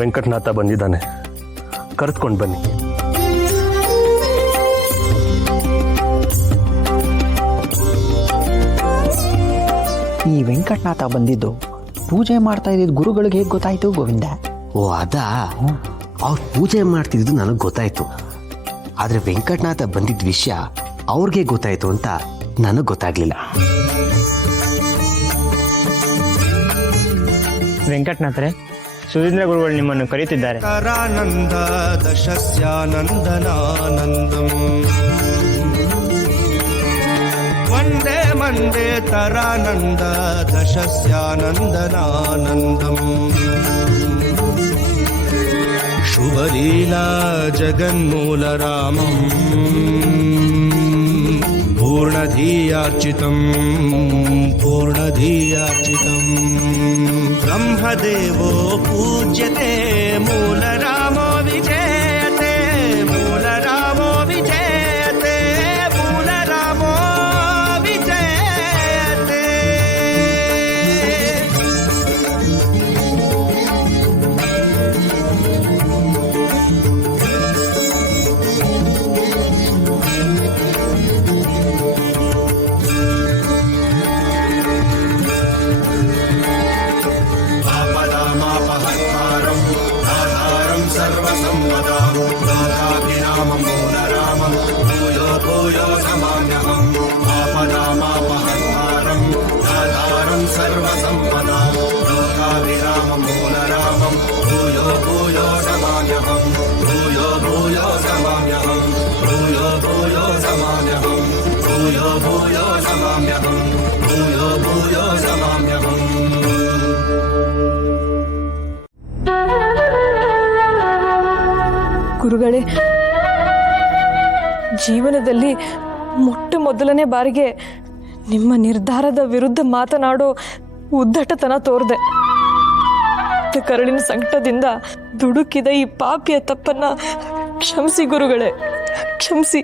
ವೆಂಕಟನಾಥ ಬಂದಿದ್ದಾನೆ, ಕರೆದುಕೊಂಡು ಬನ್ನಿ. ಈ ವೆಂಕಟನಾಥ ಬಂದಿದ್ದು ಪೂಜೆ ಮಾಡ್ತಾ ಇದ್ದಿದ್ದು ಗುರುಗಳಿಗೆ ಹೇಗೆ ಗೊತ್ತಾಯ್ತು ಗೋವಿಂದ? ಓ ಅದಾ, ಅವ್ರು ಪೂಜೆ ಮಾಡ್ತಿದ್ದು ನನಗೆ ಗೊತ್ತಾಯ್ತು. ಆದರೆ ವೆಂಕಟನಾಥ ಬಂದಿದ್ದ ವಿಷಯ ಅವ್ರಿಗೆ ಗೊತ್ತಾಯ್ತು ಅಂತ ನನಗೆ ಗೊತ್ತಾಗ್ಲಿಲ್ಲ. ವೆಂಕಟನಾಥರೇ, ಸುಧೀಂದ್ರ ಗುರುಗಳು ನಿಮ್ಮನ್ನು ಕರೆಯುತ್ತಿದ್ದಾರೆ. ತರಾನಂದ ದಶಸ್ಯಾನಂದನಾನಂದಂ ವಂದೇ ಮಂದೇ ತರಾನಂದ ದಶಸ್ಯಾನಂದನಾನಂದಂ ಶುಭಲೀಲಾ ಜಗನ್ಮೂಲ ರಾಮಂ पूर्णधीयार्चितं ब्रह्मदेवो पूज्यते मूलरामो विजयते मूलरामो विजयते मूलरामो विजयते. ಗುರುಗಳೇ, ಜೀವನದಲ್ಲಿ ಮೊಟ್ಟ ಮೊದಲನೇ ಬಾರಿಗೆ ನಿಮ್ಮ ನಿರ್ಧಾರದ ವಿರುದ್ಧ ಮಾತನಾಡೋ ಉದ್ದಟತನ ತೋರ್ದೆ. ಕರಳಿನ ಸಂಕಟದಿಂದ ದುಡುಕಿದ ಈ ಪಾಪಿಯ ತಪ್ಪನ್ನ ಕ್ಷಮಿಸಿ ಗುರುಗಳೇ, ಕ್ಷಮಿಸಿ.